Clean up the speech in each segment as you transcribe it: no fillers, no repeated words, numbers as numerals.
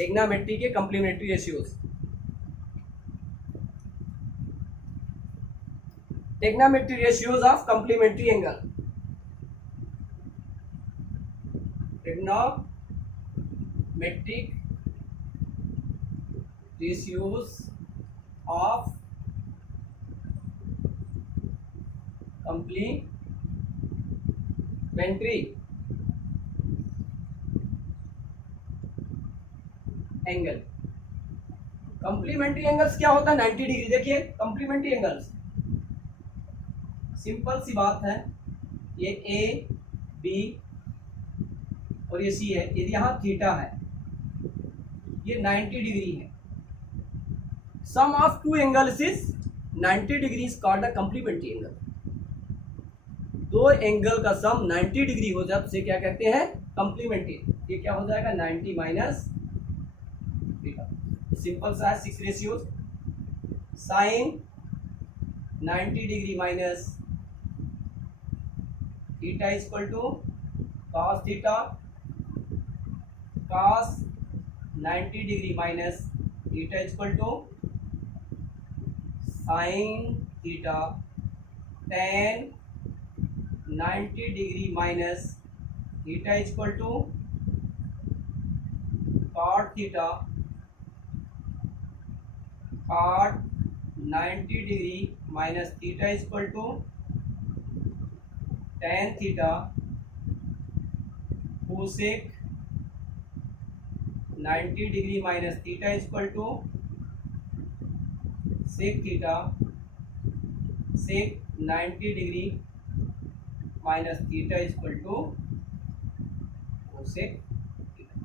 Trigonometry के complementary ratios. Trigonometry ratios of complementary angle. Trigonometric ratios of complementary angle. Complementary angles क्या होता है? 90 degree. देखिए complementary angles simple सी बात है, ये ए बी और ये सी है, यदि यहाँ थीटा है, ये 90 डिग्री है। Sum of two angles is 90 degree is called a complementary angle. दो एंगल का सम 90 डिग्री हो जाए तो उसे क्या कहते हैं? कॉम्प्लीमेंट्री। ये क्या हो जाएगा? 90 माइनस थीटा। सिंपल सा है, 6 ratios. Sine 90 degree minus theta equal to cos theta, cos 90 degree minus theta equal to sine theta, tan 90 degree minus theta equal to cot theta, cot 90 degree minus theta equal to tan theta, cosec 90 degree minus theta equal to sec theta, sec 90 degree minus theta equal to cosec theta.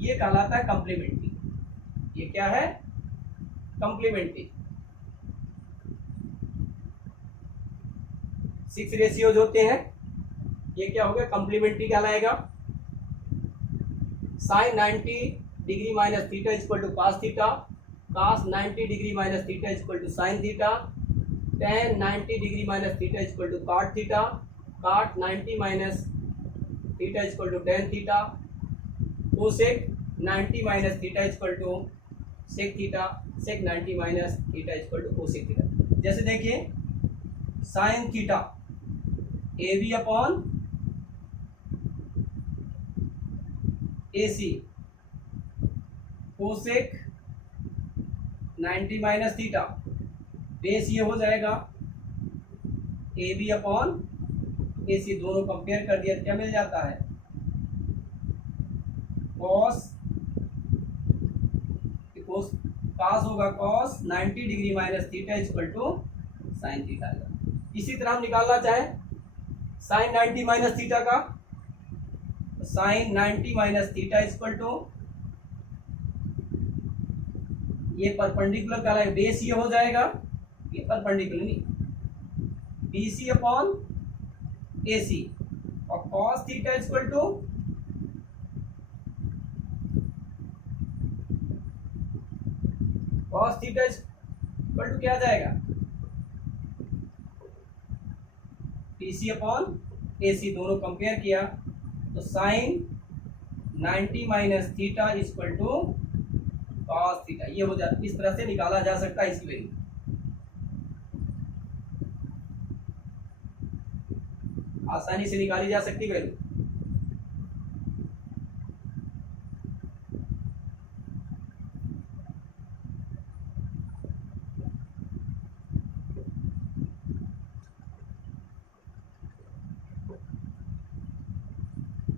ये कहलाता है complementary. ये क्या है? Complementary. 6 ratios होते हैं, ये क्या हो गया? कॉम्प्लीमेंट्री कहलाएगा। Sine 90 degree minus theta equal to cos theta, cos 90 degree minus theta equal to sine theta, tan 90 degree minus theta equal to cot theta, cot 90 minus theta equal to tan theta, cosec 90 minus theta equal to sec theta, sec 90 minus theta equal to cosec theta. जैसे देखिए sine theta A B upon A C, cosec 90 minus theta, base ये हो जाएगा ए B upon A C. दोनों compare कर दिया तो क्या मिल जाता है? कॉस होगा cos 90 degree minus theta equal to sine theta. इसी तरह हम निकालना चाहें साइन 90 माइनस थीटा का, sine 90 minus theta equal to ये परपेंडिकुलर का बेस ये हो जाएगा, ये परपेंडिकुलर नहीं, B C upon A C, और cos theta equal to cos theta equal to क्या आ जाएगा? B C upon A C. दोनों कंपेयर किया तो sine 90 minus theta equal to cos theta. ये हो जाता, इस तरह से निकाला जा सकता है इसकी वैल्यू। आसानी से निकाली जा सकती वैल्यू।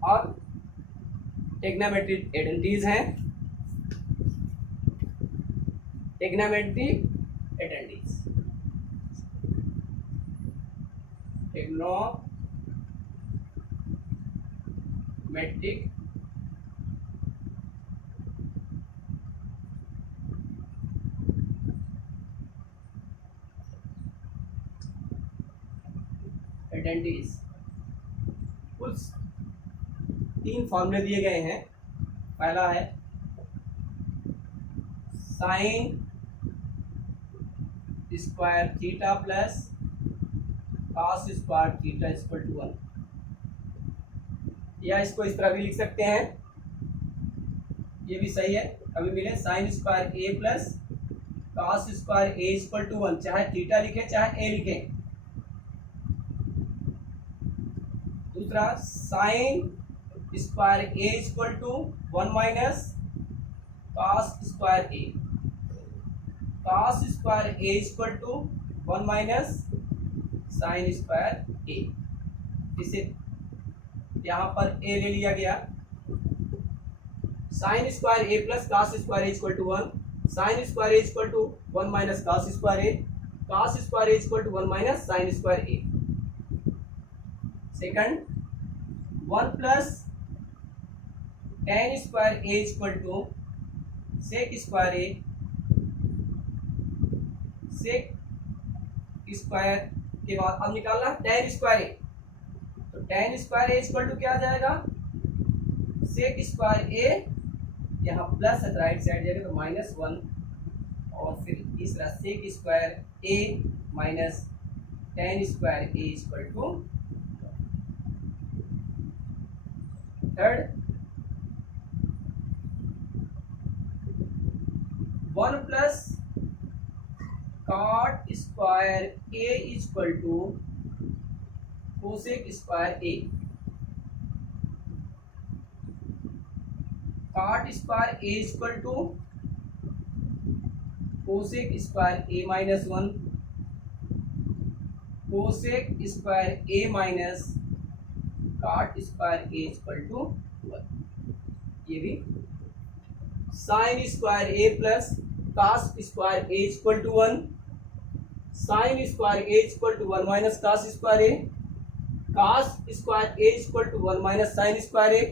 और ट्रिग्नोमेट्री आइडेंटिटीज हैं, ट्रिग्नोमेट्री आइडेंटिटीज, ट्रिग्नोमेट्रिक आइडेंटिटीज। कुछ 3 फॉर्मूले दिए गए हैं। पहला है sine square theta plus cos square theta equal to 1, या इसको इस तरह भी लिख सकते हैं ये भी सही है। अभी मिले sine square A plus cos square A equal to 1, चाहे थीटा लिखे चाहे ए लिखे। दूसरा sine square A equal to 1 minus cos square A, cos square A equal to 1 minus sine square A. इसे यहाँ पर ए ले लिया गया, sine square A plus cos square A equal to 1, sine square A equal to 1 minus cos square A, cos square A equal to 1 minus sine square A. Second 1 plus tan square A equal to sec square A, sec square के बाद अब निकालना tan square A, तो tan square A equal to क्या आ जाएगा, सेक square ए, यहाँ plus है राइट साइड जाएगा तो -1, और फिर तीसरा sec square A minus tan square A equal to. Third 1 plus cot square A equal to cosec square A, cot square A equal to cosec square A minus 1, cosec square A minus cot square A equal to 1। ये भी sine square A plus cos square A equal to 1, sine square A equal to 1 minus cos square A, cos square A equal to 1 minus sine square A,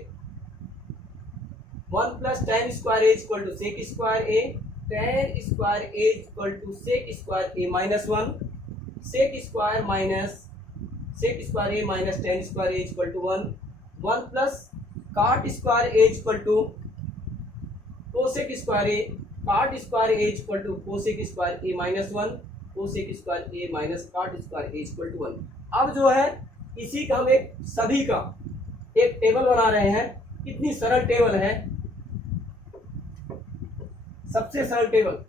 1 plus tan square A equal to sec square A, tan square A equal to sec square A minus 1, sec square minus sec square A minus tan square A equal to 1, 1 plus cot square A equal to cosec square A, cot square A equal to cosec square A minus 1, cosec square A minus cot square A equal to 1। अब जो है इसी का हम एक सभी का एक टेबल बना रहे हैं। कितनी सरल टेबल है, सबसे सरल table.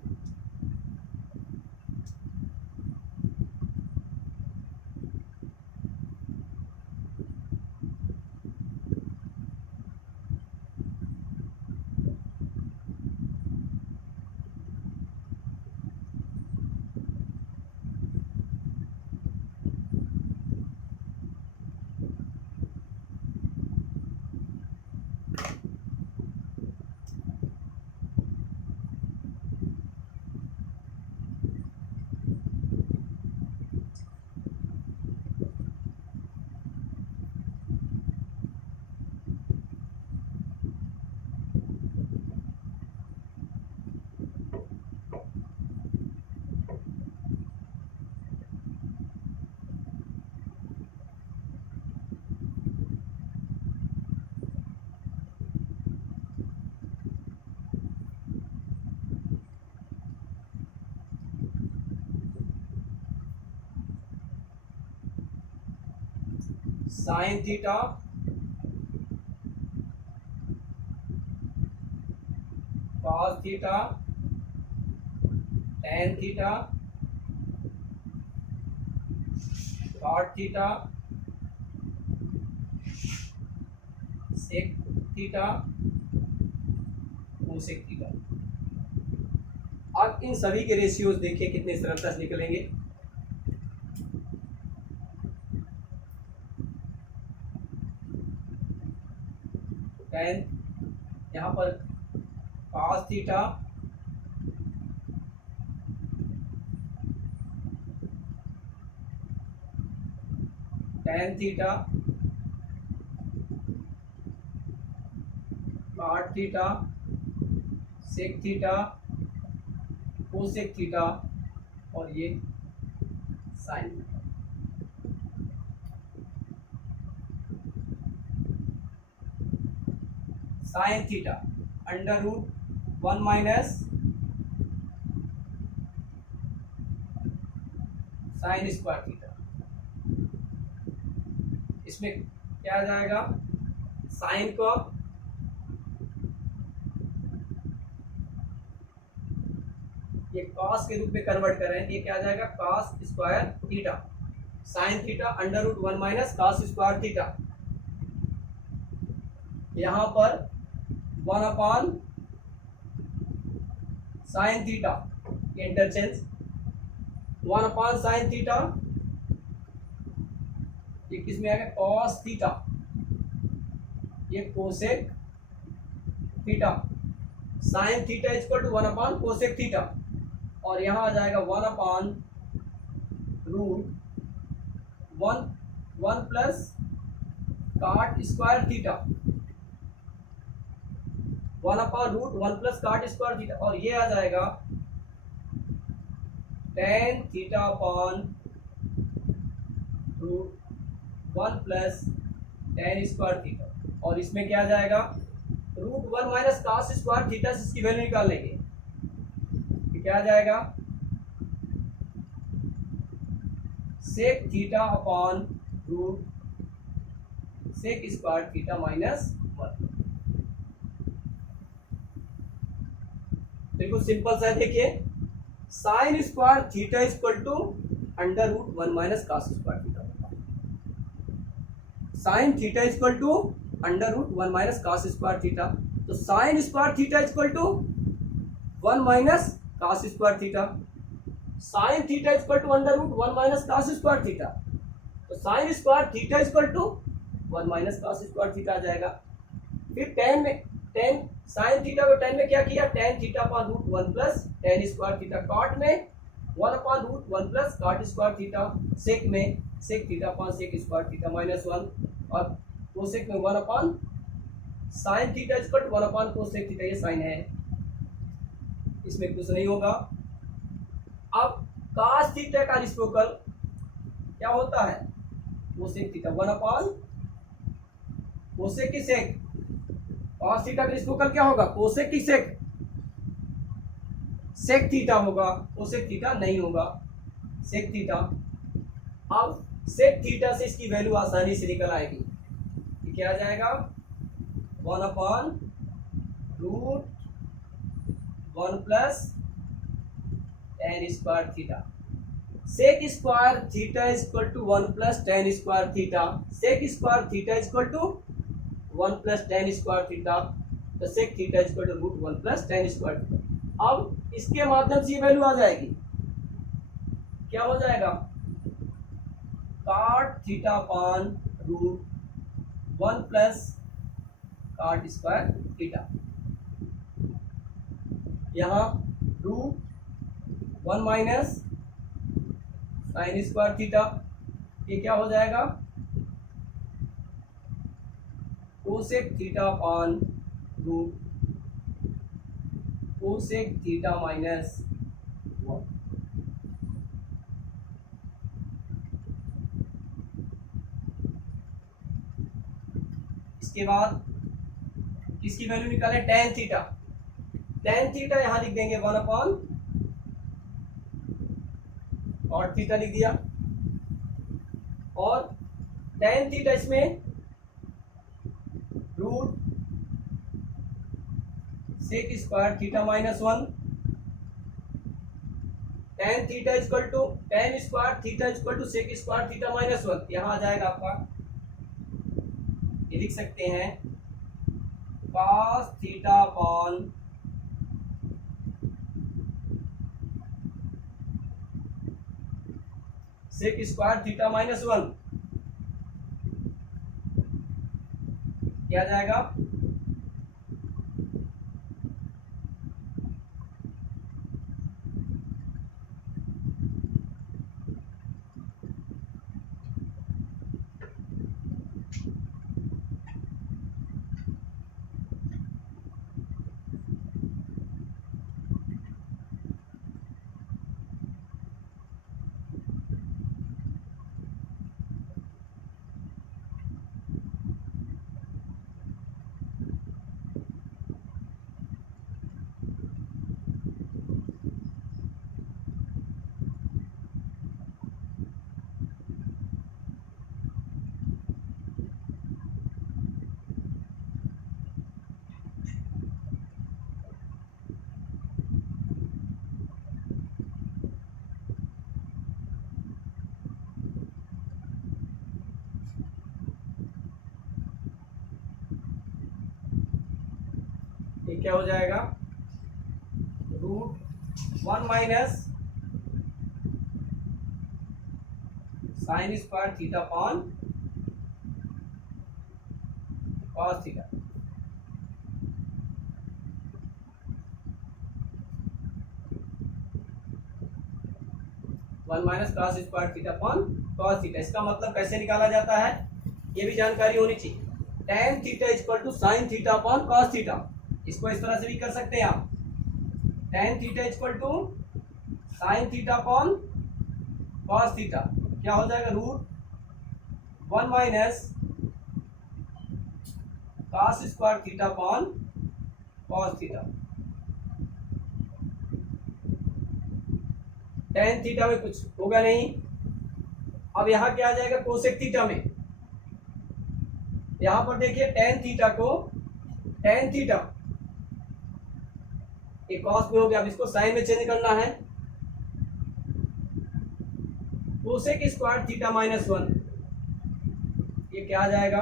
Sine theta cos theta tan theta cot theta sec theta cosec theta. अब इन सभी के रेशियोज देखिए कितने सरलता से निकलेंगे। टेन यहाँ पर cos theta tan theta cot theta sec theta cosec theta और ये sine. Sine theta under root 1 minus sine square theta. इसमें क्या आ जाएगा, साइन को ये कॉस के रूप में कन्वर्ट कर रहे हैं, ये क्या आ जाएगा cos square theta sine theta under root 1 minus cos square theta. यहाँ पर 1 upon sine theta, interchange 1 upon sine theta, ये किस में आएगा कॉस थीटा, ये cosec theta, sine theta equal to 1 upon cosec theta, और यहाँ आ जाएगा 1 upon root 1 plus cot square theta, 1 upon root 1 plus cot square theta, और ये आ जाएगा tan theta upon root 1 plus tan square theta, और इसमें क्या आ जाएगा root 1 minus cos square theta से इसकी वैल्यू निकाल लेंगे, क्या आ जाएगा sec theta upon root sec square theta minus 1। बिल्कुल सिंपल सा है, देखिए sine square theta equal to under root 1 minus cos square theta, sine theta equal to under root 1 minus cos square theta, तो sine square theta equal to 1 minus cos square theta, sine theta equal to under root 1 minus cos square theta, तो sine square theta equal to 1 minus cos square theta आ जाएगा। फिर tan में tan sine theta को tan में क्या किया tan theta upon root 1 plus tan square theta, cot में 1 upon root 1 plus cot square theta, sec में sec theta upon sec square theta minus 1, और कोसेक में 1 upon sine theta equal to 1 upon cosec theta, ये sine है, इसमें कुछ नहीं होगा। अब कास थीटा का रिसिप्रोकल क्या होता है कोसेक थीटा, 1 अपॉन कोसेक की सेक, कास थीटा का रिसिप्रोकल क्या होगा कोसेक की सेक, सेक थीटा होगा, कोसेक थीटा नहीं होगा, सेक थीटा। अब सेक थीटा से इसकी वैल्यू आसानी से निकल आएगी, ये क्या आ जाएगा 1 upon root 1 plus tan square theta, sec square theta equal to 1 plus tan square theta, sec square theta equal to 1 plus tan square theta, तो sec theta equal to root 1 plus tan square theta. अब इसके माध्यम से ये value आ जाएगी, क्या हो जाएगा cot theta upon root 1 plus cot square theta, यहाँ root 1 minus sine square theta, ये क्या हो जाएगा cosec theta upon root cosec theta minus 1। इसके बाद किसकी वैल्यू निकाले टेन थीटा, टेन थीटा यहां लिख देंगे 1 अपॉन और थीटा लिख दिया, और टेन थीटा इसमें root sec square theta minus 1, tan theta equal to tan square theta equal to sec square theta minus 1, यहां आ जाएगा आपका, ये लिख सकते हैं cos theta upon sec square theta minus 1, क्या आ जाएगा क्या हो जाएगा, √1 minus sine square theta upon cos theta. One minus cos square theta upon cos theta. इसका मतलब कैसे निकाला जाता है ये भी जानकारी होनी चाहिए। tan theta equal to sine theta upon cos theta. इसको इस तरह से भी कर सकते हैं आप, tan theta equal to sine theta upon cos theta. क्या हो जाएगा, √1 minus cos square theta upon cos theta. tan theta में कुछ होगा नहीं। अब यहां क्या आ जाएगा, कोसेक थीटा में। यहां पर देखिए tan थीटा को, tan थीटा एक कॉस में हो गया, अब इसको साइन में चेंज करना है। कोसेक स्क्वायर थीटा -1, ये क्या आ जाएगा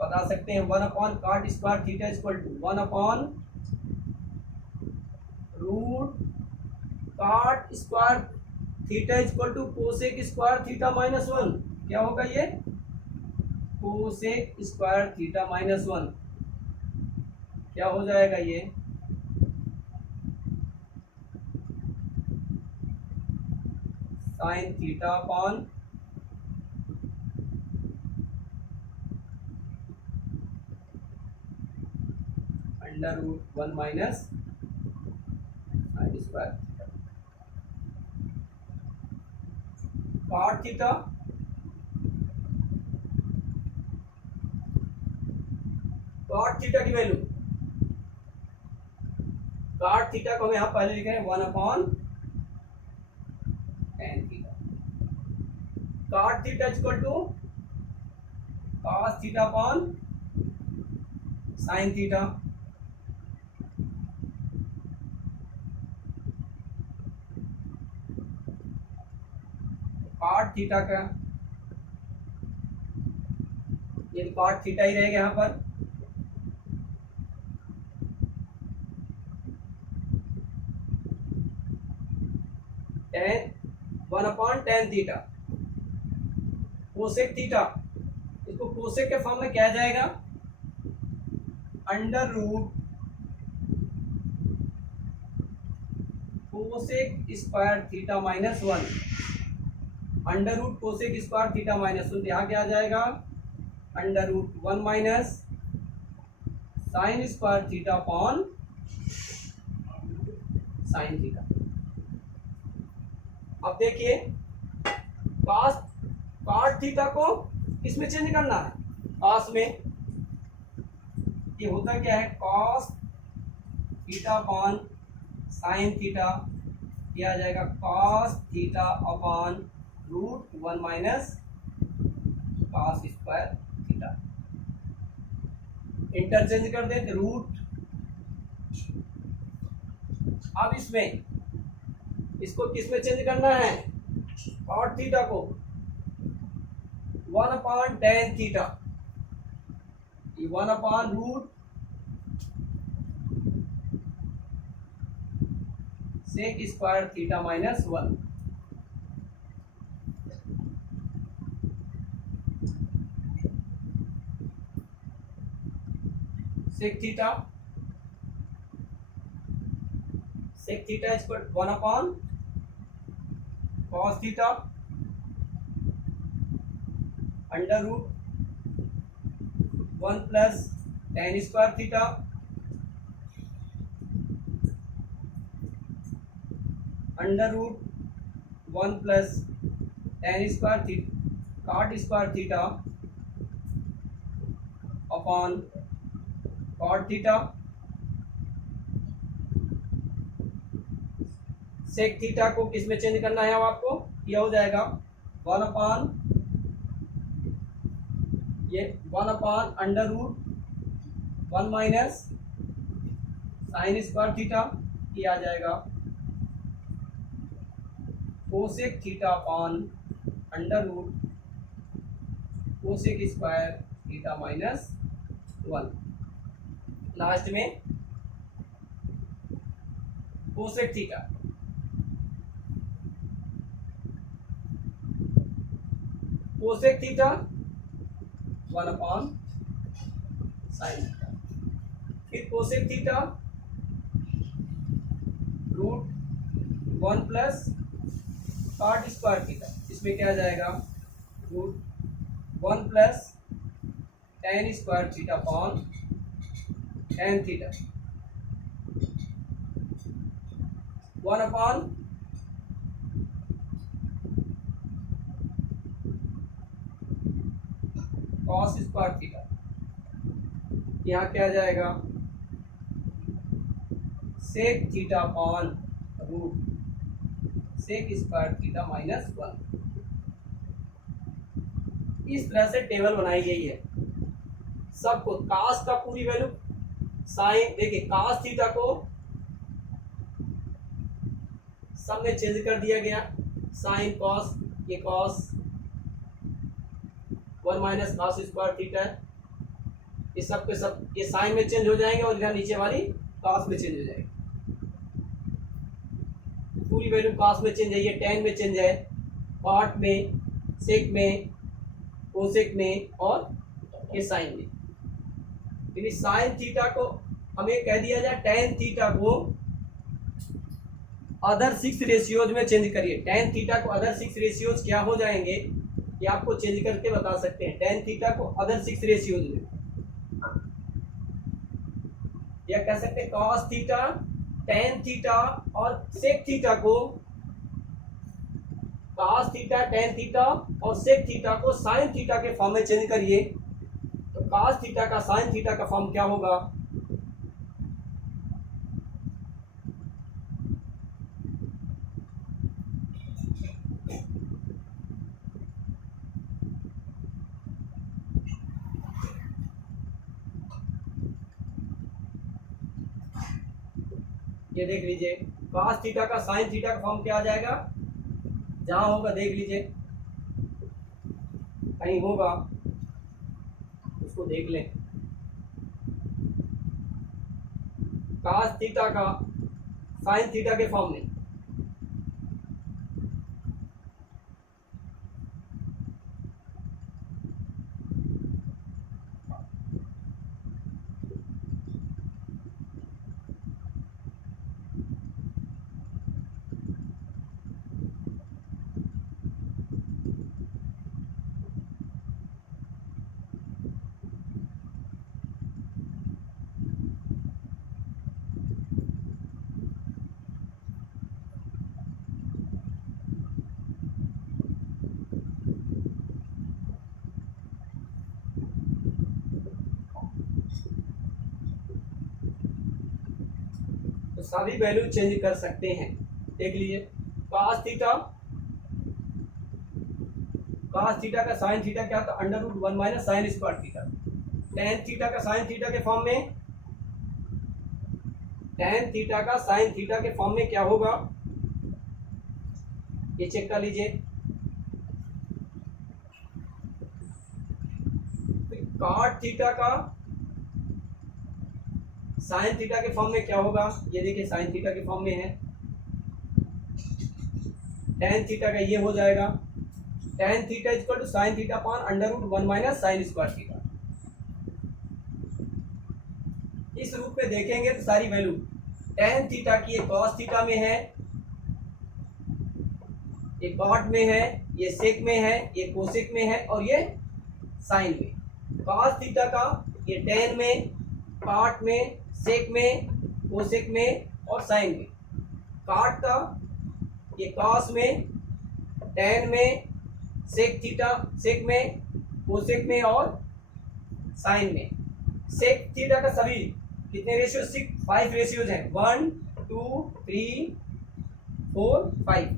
बता सकते हैं, 1 upon cot square theta equal to 1 upon root cot square theta equal to cosec square theta -1। क्या होगा ये, कोसेक स्क्वायर थीटा -1। क्या हो जाएगा ये, sine theta upon √1 minus sine square cot theta की वैल्यू, कॉट थीटा को हम यहां पहले लिखे हैं 1 upon tan theta. Cot theta equal to cos theta upon sine theta. Cot theta का ये कॉट थीटा ही रहेगा यहां पर, tan 1 upon tan theta. Cosec theta, इसको कोसेक के फॉर्म में क्या जाएगा, under root cosec square theta -1, under root cosec square theta -1। यहाँ क्या आ जाएगा, √1 minus sine square theta upon sine theta. अब देखिए कॉट थीटा को किसमें चेंज करना है, कॉस में। ये होता क्या है, cos theta upon sine theta. यह आ जाएगा cos theta upon √1 minus cos square theta. Interchange कर देते रूट। अब इसमें इसको किसमें चेंज करना है, कॉट थीटा को 1 upon tan theta, 1 upon root sec square theta -1। Sec theta equal 1 upon cos theta under root 1 plus tan square theta under root 1 plus tan square theta cot square theta upon cot theta. Sec theta को किस में change करना है, अब आपको यह हो जाएगा 1 अपॉन ये 1 upon under root 1 minus sine square theta. ये आ जाएगा cosec theta upon under root cosec square theta -1। Last में cosec theta, cosec theta 1/sin theta, फिर cosec theta √1 plus cot square theta, इसमें क्या आ जाएगा √1 plus tan square theta upon tan theta 1/cos square theta, यहाँ क्या आ जाएगा sec theta upon sec square theta -1। इस तरह से टेबल बनाई गई है। सबको कास का पूरी वैल्यू, साइन देखिए कास थीटा को सब में चेंज कर दिया गया, साइन कॉस, ये cos 1 minus cos square theta है, ये सब के सब ये साइन में चेंज हो जाएंगे और यहाँ नीचे वाली कॉस में चेंज हो जाएगी। पूरी वैल्यू कॉस में चेंज है, ये tan में चेंज है, कॉट में, सेक में, कोसेक में और ये साइन में। यानी साइन थीटा को हमें कह दिया जाए tan थीटा को अदर 6 रेशियोज में चेंज करिए। tan थीटा को अदर 6 रेशियोज क्या हो जाएंगे ये आपको चेंज करके बता सकते हैं। tan थीटा को अदर 6 रेशियोज में या कह सकते हैं cos थीटा, tan थीटा और sec थीटा को, cos थीटा, tan थीटा और sec थीटा को sin थीटा के फॉर्म में चेंज करिए तो cos थीटा का sin थीटा का फॉर्म क्या होगा ये देख लीजिए, cos थीटा का sin थीटा का फॉर्म क्या आ जाएगा, जहां होगा देख लीजिए कहीं होगा उसको देख लें। cos थीटा का sin थीटा के फॉर्म में तो सभी वैल्यू चेंज कर सकते हैं। देख लीजिए cos थीटा का sin थीटा क्या था √1 minus sine square theta. tan theta का sin थीटा के फॉर्म में, tan थीटा का sin थीटा के फॉर्म में क्या होगा ये चेक कर लीजिए। cot थीटा का sin थीटा के फॉर्म में क्या होगा ये देखिए, sin थीटा के फॉर्म में है, tan थीटा का ये हो जाएगा tan theta equal to sin theta upon √1 minus sine square theta. इस रूप में देखेंगे तो सारी वैल्यू tan थीटा की ये cos थीटा में है, ये cot में है, ये sec में है, ये कोसेक में है और ये sin में। cos थीटा का ये tan में, cot में, sec में, कोसेक में और sin में। cot का ये cos में, tan में, sec थीटा, sec में, कोसेक में और sin में। sec थीटा का सभी कितने रेशियो, 5 रेशियोज हैं, 1 2 3 4 5।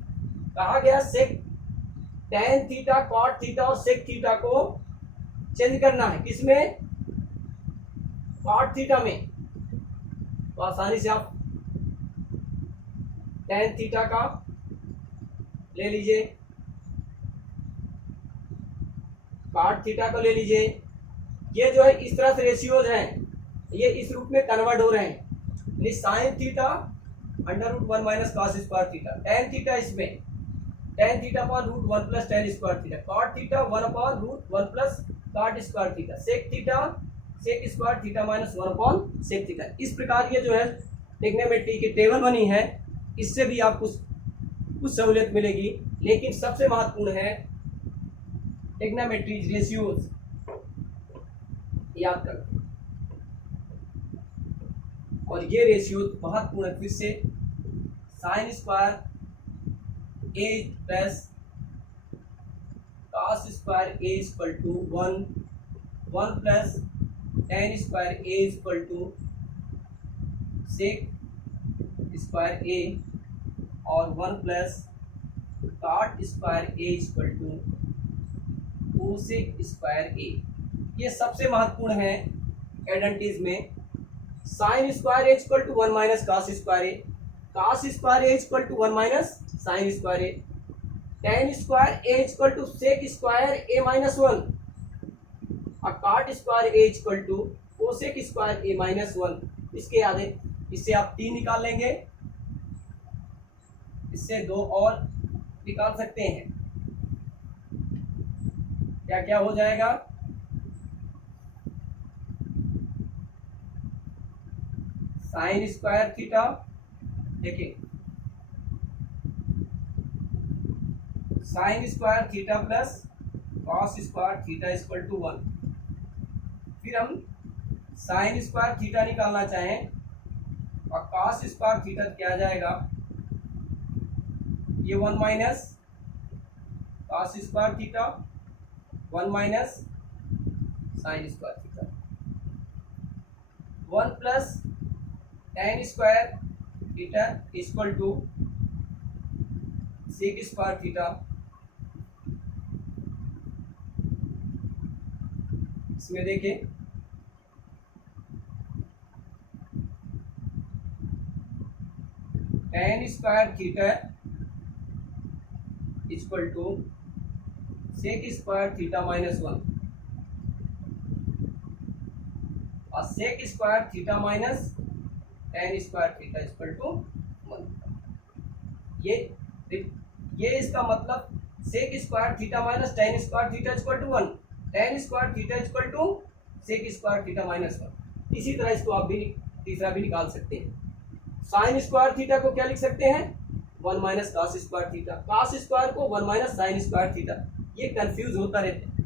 कहा गया sec tan theta, cot theta और sec थीटा को चेंज करना है, किसमें cot थीटा में। तो आसानी से आप tan थीटा का ले लीजिए, cot थीटा को ले लीजिए। ये जो है इस तरह से रेशियोज हैं, ये इस रूप में कन्वर्ट हो रहे हैं। sin theta under root 1 minus cos square theta, tan theta इसमें tan theta upon root 1 plus tan square theta, cot theta 1 upon root 1 plus cot square theta, sec theta sec square theta minus 1 upon sec theta. इस प्रकार ये जो है trigonometry की table बनी है, इससे भी आपको कुछ सहूलियत मिलेगी, लेकिन सबसे महत्वपूर्ण है ट्रिग्नोमेट्री रेशियोज याद करो। और ये रेशियो महत्वपूर्ण है, फिर से sine square A plus cos square A equal to 1, 1 plus tan square A equal to sec square A और 1 plus cot square A equal to cosec square A. ये सबसे महत्वपूर्ण है एडेंटीज में। Sine square A equal to 1 minus cos square A, cos square A equal to 1 minus sine square A, tan square A equal to sec square A minus 1 और cot square A equal to cosec square A minus 1। इसके आगे इससे आप 3 निकाल लेंगे, इससे 2 और निकाल सकते हैं। क्या क्या हो जाएगा, साइन स्क्वायर थीटा, देखिए sine square theta plus cos square theta equal to 1। फिर हम साइन स्क्वायर थीटा निकालना चाहें और कॉस स्क्वायर थीटा क्या आ जाएगा, ये 1 minus cos square theta 1 minus sine square theta, 1 plus tan square theta equal to sec square theta. इसमें देखिए tan square theta equal to sec square theta minus 1 और sec square theta minus tan square theta equal to 1। ये इसका मतलब sec square theta minus tan square theta equal to 1, tan square theta equal to sec square theta minus 1। इसी तरह इसको आप भी तीसरा भी निकाल सकते हैं। साइन स्क्वायर थीटा को क्या लिख सकते हैं, 1 minus cos square theta, cos square को 1 माइनस साइन स्क्वायर थीटा। ये कंफ्यूज होता रहता है,